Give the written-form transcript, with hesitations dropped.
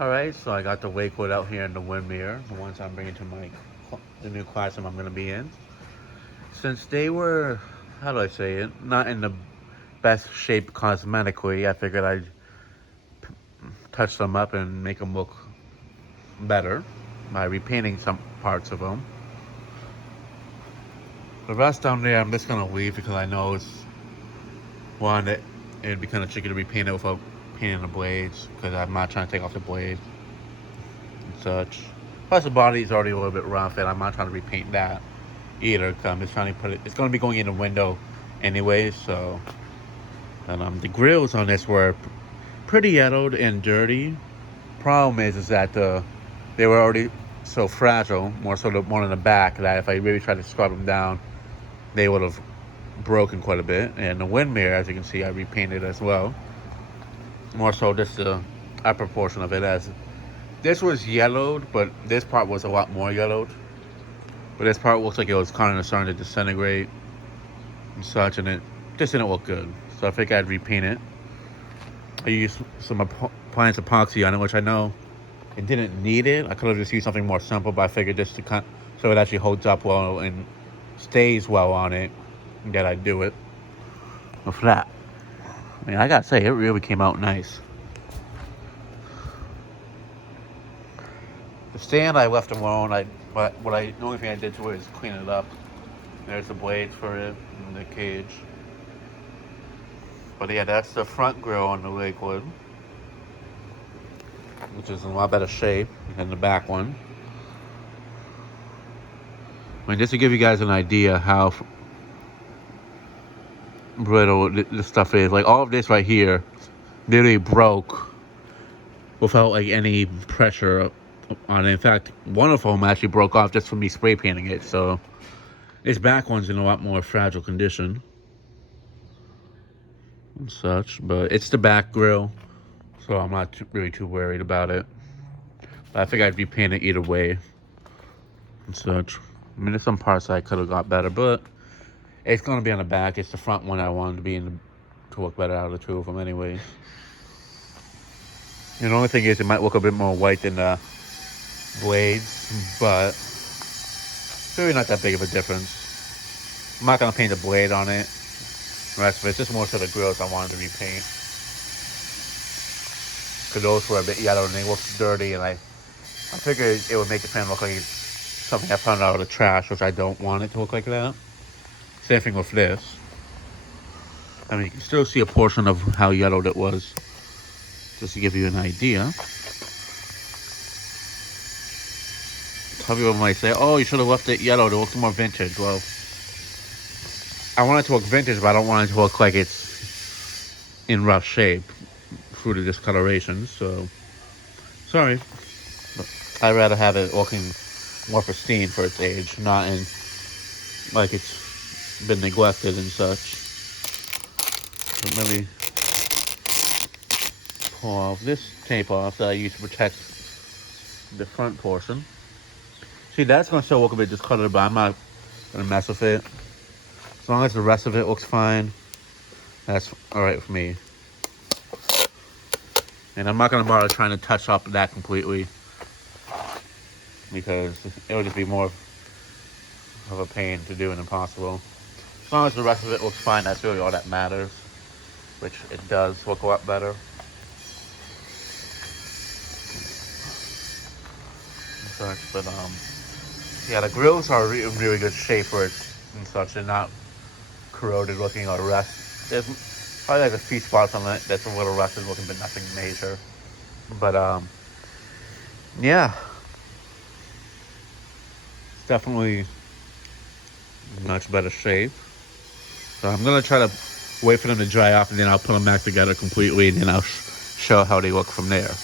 Alright, so I got the Wakewood out here in the Windmere, the ones I'm bringing to the new classroom I'm going to be in. Since they were, how do I say it, not in the best shape cosmetically, I figured I'd touch them up and make them look better by repainting some parts of them. The rest down there I'm just going to leave because I know it'd be kind of tricky to repaint it without painting the blades because I'm not trying to take off the blade and such. Plus the body's already a little bit rough and I'm not trying to repaint that either because I'm just trying to put it, it's going to be going in the window anyway, so. And the grills on this were pretty yellowed and dirty. Problem is that they were already so fragile, more so the one in the back, that if I really tried to scrub them down, they would have broken quite a bit. And the wind mirror, as you can see, I repainted as well. More so just the upper portion of it, as this was yellowed, but this part was a lot more yellowed. But this part looks like it was kind of starting to disintegrate and such, and it just didn't look good. So I think I'd repaint it. I used some appliance epoxy on it, which I know it didn't need it. I could have just used something more simple, but I figured just to so it actually holds up well and stays well on it, that I'd do it with that. I mean, I gotta say, it really came out nice. The stand I left alone. The only thing I did to it is clean it up. There's the blades for it and the cage. But yeah, that's the front grill on the Lakewood, which is in a lot better shape than the back one. I mean, just to give you guys an idea how brittle this stuff is, like all of this right here literally broke without like any pressure on it. In fact, one of them actually broke off just from me spray painting it, so this back one's in a lot more fragile condition and such. But it's the back grill, so I'm not really too worried about it. But I think I'd repaint it either way and such. I mean, there's some parts I could have got better, but it's going to be on the back. It's the front one I wanted to be to look better out of the two of them anyways. And the only thing is it might look a bit more white than the blades, but it's really not that big of a difference. I'm not going to paint the blade on it. The rest of it's just more so the grills I wanted to repaint. Because those were a bit yellow and they looked dirty, and I figured it would make the pan look like something I found out of the trash, which I don't want it to look like that. Same thing with this. I mean, you can still see a portion of how yellowed it was, just to give you an idea. Some people might say, oh, you should have left it yellow to look more vintage. Well, I want it to look vintage, but I don't want it to look like it's in rough shape through the discoloration, so sorry. But I'd rather have it looking more pristine for its age, not in like it's been neglected and such. But let me pull off this tape off that I used to protect the front portion. See, that's going to still look a bit discolored, but I'm not going to mess with it. As long as the rest of it looks fine, that's alright for me. And I'm not going to bother trying to touch up that completely, because it would just be more of a pain to do and impossible. As long as the rest of it looks fine, that's really all that matters, which it does look a lot better. But yeah, the grills are in really good shape for it and such. They're not corroded looking or rust. There's probably like a few spots on it that's a little rusted looking, but nothing major. But yeah, it's definitely much better shape. So I'm gonna try to wait for them to dry off, and then I'll put them back together completely, and then I'll show how they look from there.